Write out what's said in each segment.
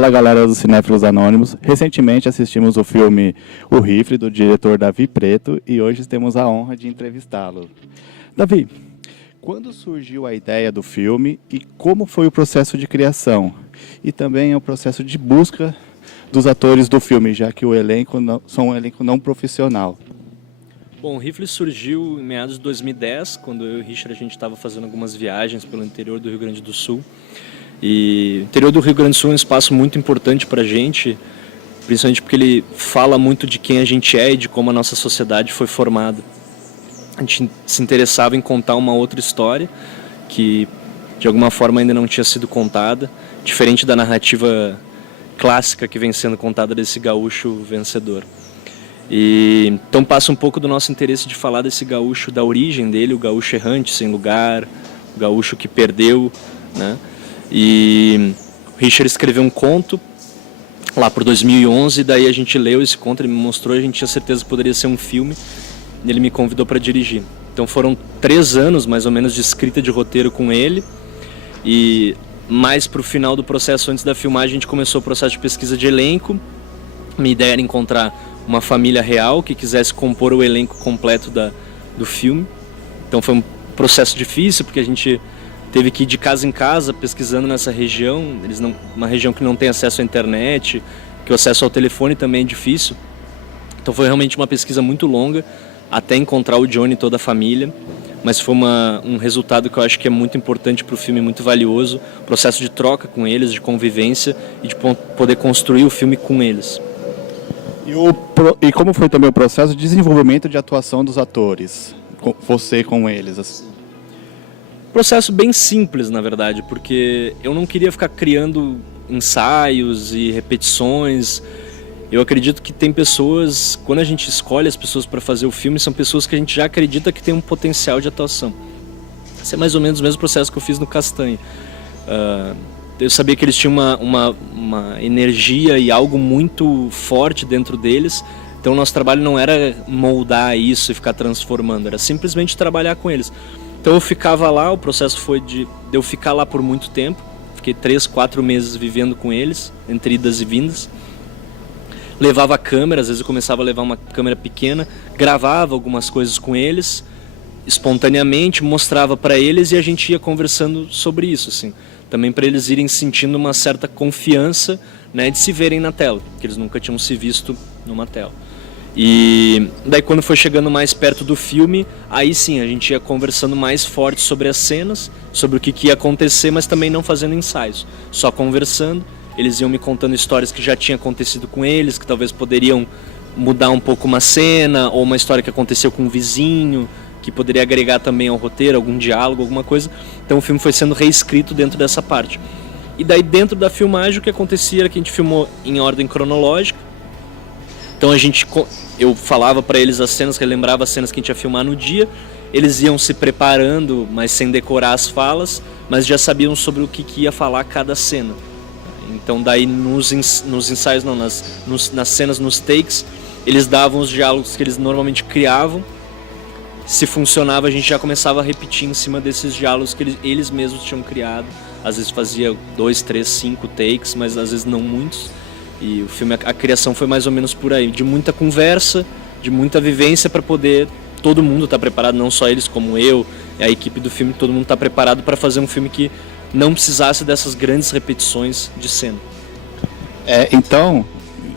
Fala galera dos Cinéfilos Anônimos. Recentemente assistimos o filme O Rifle, do diretor Davi Preto, e hoje temos a honra de entrevistá-lo. Davi, quando surgiu a ideia do filme e como foi o processo de criação? E também o processo de busca dos atores do filme, já que o elenco são um elenco não profissional. Bom, o Rifle surgiu em meados de 2010, quando eu e o Richard a gente estava fazendo algumas viagens pelo interior do Rio Grande do Sul. E o interior do Rio Grande do Sul é um espaço muito importante para a gente, principalmente porque ele fala muito de quem a gente é e de como a nossa sociedade foi formada. A gente se interessava em contar uma outra história que de alguma forma ainda não tinha sido contada, diferente da narrativa clássica que vem sendo contada desse gaúcho vencedor. E então passa um pouco do nosso interesse de falar desse gaúcho, da origem dele, o gaúcho errante, sem lugar, o gaúcho que perdeu, né? E o Richard escreveu um conto lá por 2011, daí a gente leu esse conto, ele me mostrou, a gente tinha certeza que poderia ser um filme, e ele me convidou para dirigir. Então foram 3 anos mais ou menos de escrita de roteiro com ele, e mais para o final do processo, antes da filmagem, a gente começou o processo de pesquisa de elenco. Minha ideia era encontrar uma família real que quisesse compor o elenco completo do filme. Então foi um processo difícil, porque a gente teve que ir de casa em casa pesquisando nessa região. Uma região que não tem acesso à internet, que o acesso ao telefone também é difícil. Então foi realmente uma pesquisa muito longa até encontrar o Johnny e toda a família. Mas foi um resultado que eu acho que é muito importante para o filme, muito valioso. Processo de troca com eles, de convivência e de poder construir o filme com eles. E como foi também o processo de desenvolvimento de atuação dos atores? Você com eles? Assim. Processo bem simples, na verdade, porque eu não queria ficar criando ensaios e repetições. Eu acredito que tem pessoas, quando a gente escolhe as pessoas para fazer o filme, são pessoas que a gente já acredita que tem um potencial de atuação. Esse é mais ou menos o mesmo processo que eu fiz no Castanho. Eu sabia que eles tinham uma energia e algo muito forte dentro deles, então o nosso trabalho não era moldar isso e ficar transformando, era simplesmente trabalhar com eles. Então eu ficava lá, o processo foi de eu ficar lá por muito tempo, fiquei 3, 4 meses vivendo com eles, entre idas e vindas. Levava a câmera, às vezes eu começava a levar uma câmera pequena, gravava algumas coisas com eles, espontaneamente, mostrava para eles e a gente ia conversando sobre isso, assim. Também para eles irem sentindo uma certa confiança, né, de se verem na tela, que eles nunca tinham se visto numa tela. E daí quando foi chegando mais perto do filme, aí sim, a gente ia conversando mais forte sobre as cenas, sobre o que ia acontecer, mas também não fazendo ensaios, só conversando. Eles iam me contando histórias que já tinham acontecido com eles, que talvez poderiam mudar um pouco uma cena, ou uma história que aconteceu com um vizinho, que poderia agregar também ao roteiro, algum diálogo, alguma coisa. Então o filme foi sendo reescrito dentro dessa parte. E daí dentro da filmagem o que acontecia era que a gente filmou em ordem cronológica. Então eu falava para eles as cenas, relembrava as cenas que a gente ia filmar no dia. Eles iam se preparando, mas sem decorar as falas, mas já sabiam sobre o que ia falar cada cena. Então daí nos ensaios, não, nas cenas, nos takes, eles davam os diálogos que eles normalmente criavam. Se funcionava, a gente já começava a repetir em cima desses diálogos que eles mesmos tinham criado. Às vezes fazia 2, 3, 5 takes, mas às vezes não muitos. E o filme, a criação foi mais ou menos por aí, de muita conversa, de muita vivência para poder todo mundo estar preparado, não só eles como eu, a equipe do filme, todo mundo está preparado para fazer um filme que não precisasse dessas grandes repetições de cena. Então,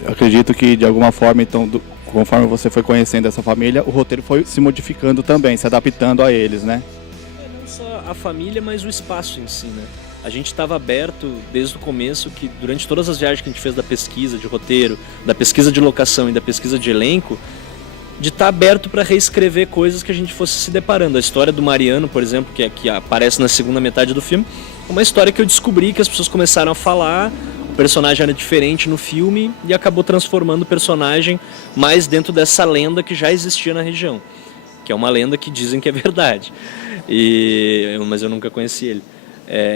acredito que de alguma forma, então, conforme você foi conhecendo essa família, o roteiro foi se modificando também, se adaptando a eles, né? Não só a família, mas o espaço em si, né? A gente estava aberto desde o começo, que durante todas as viagens que a gente fez da pesquisa de roteiro, da pesquisa de locação e da pesquisa de elenco, de estar aberto para reescrever coisas que a gente fosse se deparando. A história do Mariano, por exemplo, que aparece na segunda metade do filme, é uma história que eu descobri que as pessoas começaram a falar, o personagem era diferente no filme e acabou transformando o personagem mais dentro dessa lenda que já existia na região, que é uma lenda que dizem que é verdade, mas eu nunca conheci ele.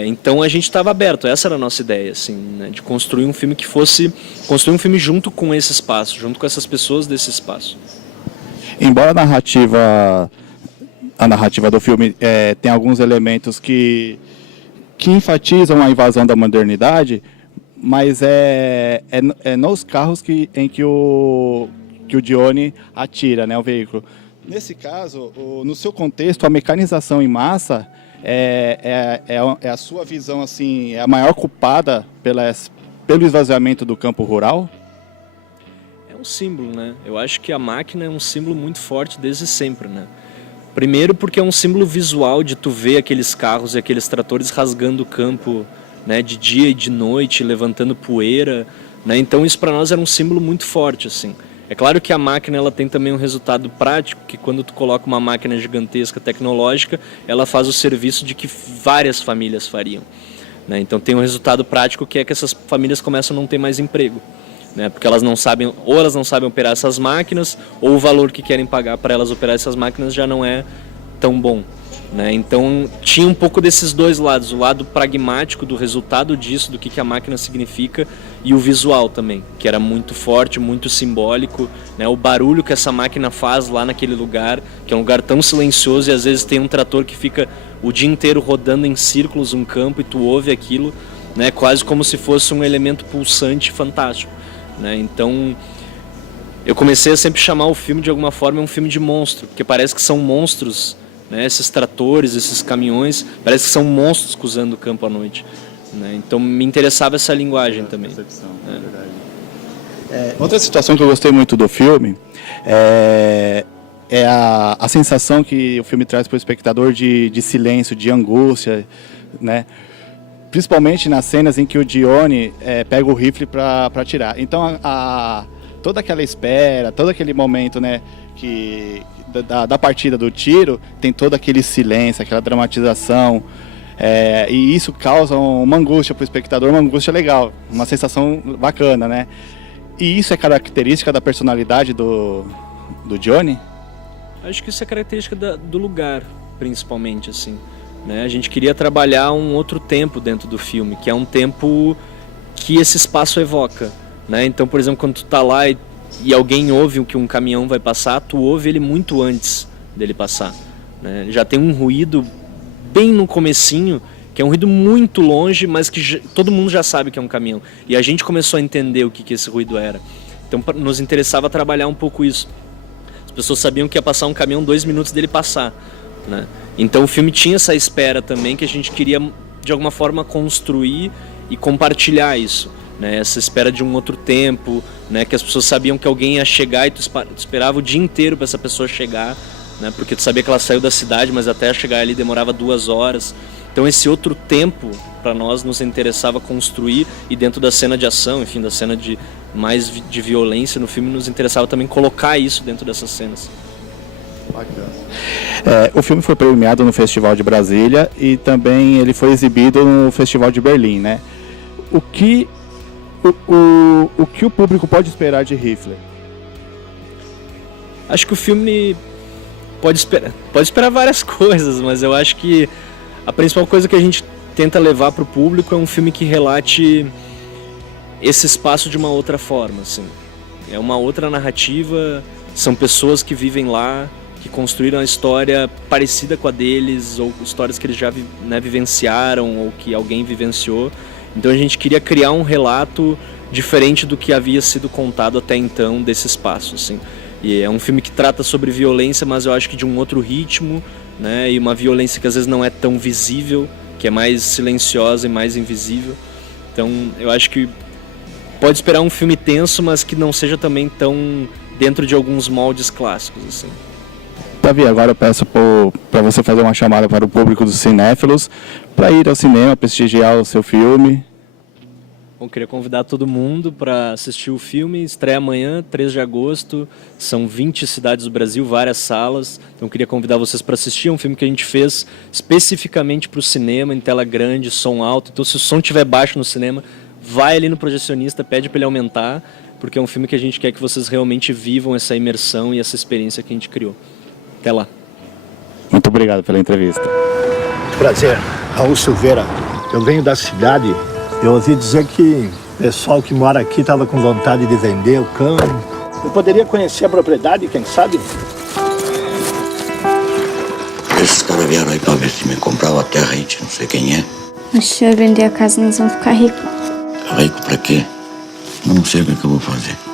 Então a gente estava aberto, essa era a nossa ideia, assim, né, de construir um filme que fosse construir um filme junto com esse espaço, junto com essas pessoas desse espaço. Embora a narrativa do filme tem alguns elementos que enfatizam a invasão da modernidade, mas é nos carros em que o Dione atira, né, o veículo. Nesse caso, no seu contexto, a mecanização em massa é a sua visão, assim, é a maior culpada pelo esvaziamento do campo rural? É um símbolo, né? Eu acho que a máquina é um símbolo muito forte desde sempre, né? Primeiro porque é um símbolo visual de tu ver aqueles carros e aqueles tratores rasgando o campo, né, de dia e de noite, levantando poeira, né? Então isso para nós era um símbolo muito forte, assim. É claro que a máquina ela tem também um resultado prático, que quando tu coloca uma máquina gigantesca, tecnológica, ela faz o serviço de que várias famílias fariam, né? Então tem um resultado prático que é que essas famílias começam a não ter mais emprego, né? Porque elas não sabem operar essas máquinas, ou o valor que querem pagar para elas operar essas máquinas já não é tão bom, né? Então tinha um pouco desses dois lados, o lado pragmático do resultado disso, do que a máquina significa, e o visual também, que era muito forte, muito simbólico, né? O barulho que essa máquina faz lá naquele lugar, que é um lugar tão silencioso, e às vezes tem um trator que fica o dia inteiro rodando em círculos um campo e tu ouve aquilo, né? Quase como se fosse um elemento pulsante fantástico, né? Então eu comecei a sempre chamar o filme de alguma forma um filme de monstro, porque parece que são monstros, né? Esses tratores, esses caminhões, parece que são monstros cruzando o campo à noite, né? Então me interessava essa linguagem também. Percepção, é verdade. Outra situação que eu gostei muito do filme é a sensação que o filme traz para o espectador de silêncio, de angústia, né? Principalmente nas cenas em que o Dione pega o rifle para atirar. Então toda aquela espera, todo aquele momento, né, da partida do tiro, tem todo aquele silêncio, aquela dramatização, e isso causa uma angústia para o espectador, uma angústia legal, uma sensação bacana, né? E isso é característica da personalidade do Dione? Acho que isso é característica do lugar, principalmente, assim, né? A gente queria trabalhar um outro tempo dentro do filme, que é um tempo que esse espaço evoca, né? Então, por exemplo, quando tu tá lá e alguém ouve que um caminhão vai passar, tu ouve ele muito antes dele passar, né? Já tem um ruído bem no comecinho, que é um ruído muito longe, mas que todo mundo já sabe que é um caminhão. E a gente começou a entender o que esse ruído era. Então nos interessava trabalhar um pouco isso. As pessoas sabiam que ia passar um caminhão 2 minutos dele passar, né? Então o filme tinha essa espera também, que a gente queria de alguma forma construir e compartilhar isso, né? Essa espera de um outro tempo, né? Que as pessoas sabiam que alguém ia chegar e tu esperava o dia inteiro para essa pessoa chegar, né? Porque tu sabia que ela saiu da cidade, mas até chegar ali demorava 2 horas. Então esse outro tempo para nós nos interessava construir, e dentro da cena de ação, enfim, da cena de violência no filme, nos interessava também colocar isso dentro dessas cenas. Bacana. O filme foi premiado no Festival de Brasília e também ele foi exibido no Festival de Berlim, né? O que o público pode esperar de Rifle? Acho que o filme pode esperar várias coisas, mas eu acho que a principal coisa que a gente tenta levar para o público é um filme que relate esse espaço de uma outra forma, assim. É uma outra narrativa, são pessoas que vivem lá, que construíram a história parecida com a deles, ou histórias que eles já vivenciaram, ou que alguém vivenciou. Então a gente queria criar um relato diferente do que havia sido contado até então desse espaço, assim. E é um filme que trata sobre violência, mas eu acho que de um outro ritmo, né? E uma violência que às vezes não é tão visível, que é mais silenciosa e mais invisível. Então eu acho que pode esperar um filme tenso, mas que não seja também tão dentro de alguns moldes clássicos, assim. Davi, agora eu peço para você fazer uma chamada para o público dos cinéfilos para ir ao cinema, prestigiar o seu filme. Bom, queria convidar todo mundo para assistir o filme. Estreia amanhã, 3 de agosto. São 20 cidades do Brasil, várias salas. Então queria convidar vocês para assistir. É um filme que a gente fez especificamente para o cinema, em tela grande, som alto. Então se o som estiver baixo no cinema, vai ali no projecionista, pede para ele aumentar, porque é um filme que a gente quer que vocês realmente vivam essa imersão e essa experiência que a gente criou. Até lá. Muito obrigado pela entrevista. Prazer, Raul Silveira. Eu venho da cidade. Eu ouvi dizer que o pessoal que mora aqui estava com vontade de vender o campo. Eu poderia conhecer a propriedade, quem sabe? Esses caras vieram aí pra ver se me comprava a terra aí, não sei quem é. Se o senhor vender a casa, nós vamos ficar ricos. Rico pra quê? Eu não sei o que eu vou fazer.